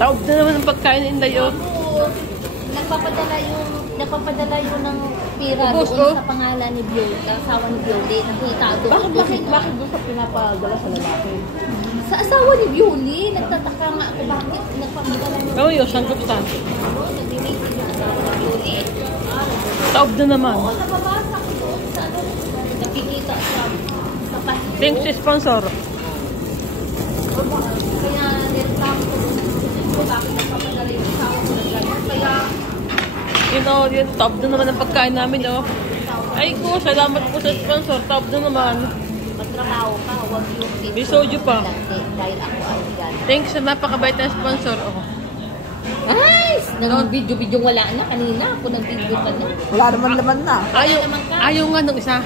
Taob na naman ang pagkain ng Inday, oh. Nagpapadala yun ng pera doon sa pangalan ni Bioli, asawa ni Bioli. Nakita doon. Bakit doon sa pinapadala sa lalaki? Sa asawa ni Bioli, nagtataka nga ako bakit nagpapadala ng Oo, yun, sangkap saan. nag-donate sa asawa ni Bioli. Taob na naman. Oo, nababasa ko doon sa ano. Nakikita sa passport. Thanks sa sponsor. Kaya nireklamo ko doon. Bakit nagpapadala yung asawa ko ng gano'n? Kaya Yun, oh, yun. Taob na naman ang pagkain namin, oh. Ay ko, salamat po sa sponsor. Taob na naman. magtrabaho ka, huwag yung May soju pa. dahil ako ay yan. Thanks sa napakabait na sponsor, oh. Ay! Nag-video-video wala na kanina. Ako nag-video ka na. Wala naman laman na. Ayaw nga nung isa.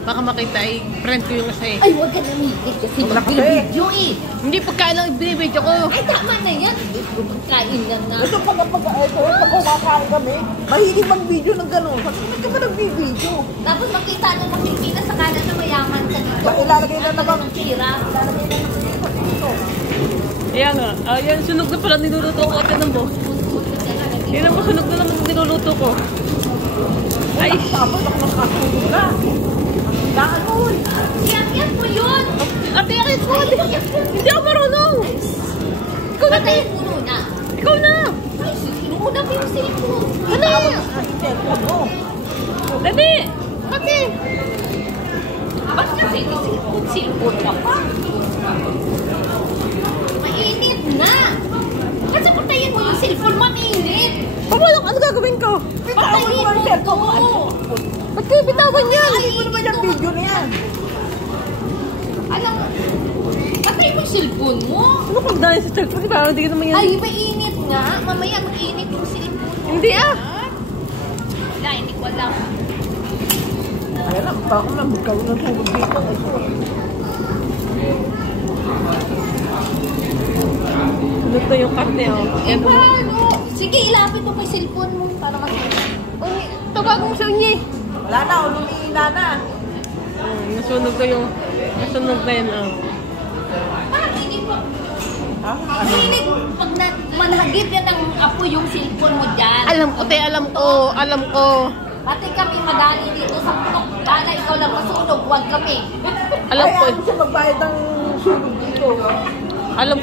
Baka makita ay friend ko yung isa, eh. Ay, huwag ka namigit kasi Wala kasi. mag-video eh. Hindi pagkain lang binibidyo ko. Ay, tama na yan. Pagkain lang na. Ito pag kumakain kami, mahilig mag-video ng gano'n. Sabi ka ba nag-video? Tapos makita na makikita sa kanan na mayaman ka dito. Ilalagay na naman. Ng tira. Ilalagay na naman dito. Ayan nga. Ayan, sunog na pala niluluto ko. Ate mo. Yan ang sunog na naman niluluto ko. Ay! Tapos ako nakatulog na. Daan mo. Yan mo yun! Ate, akin po! Hindi ako marunong! Ikaw na, Patayin mo muna. Ikaw na! Ay, sinuna mo yung cellphone. Ano? Dali! Ate! Ba't kasi cellphone ka pa? Mainit na! Kasi patayin mo yung cellphone, mainit! Pamalok, ano gagawin ko? Patayin mo ito! Ba't kayo bitawan yan? Hindi mo naman yung video na yan. Alam mo, patayin mo yung cellphone mo! Ano kung dahil sa cellphone? Diba? Hindi ka naman yan. Ay, mainit nga! Mamaya mag-init yung cellphone. Hindi ah! Wala, hindi ko alam. Ayan lang, baka magkaroon ng tulog dito. Sunog na yung karte, oh. Eh, paano? Sige, ilapit mo pa yung cellphone mo para makita. Uy, tawag mo sa unyi. Wala na, lumihina na. Nasunog na yung... Nasunog na yan, oh. Parang hindi po. Ha? Hindi, pag manhagip yan ng apo yung cellphone mo dyan. Alam ko, te, alam ko. Alam ko. Pati kami madali dito sa putok. Kala ikaw lang masunog, huwag kami. Alam ko. Kaya siya magbayad ng sunog dito. Alam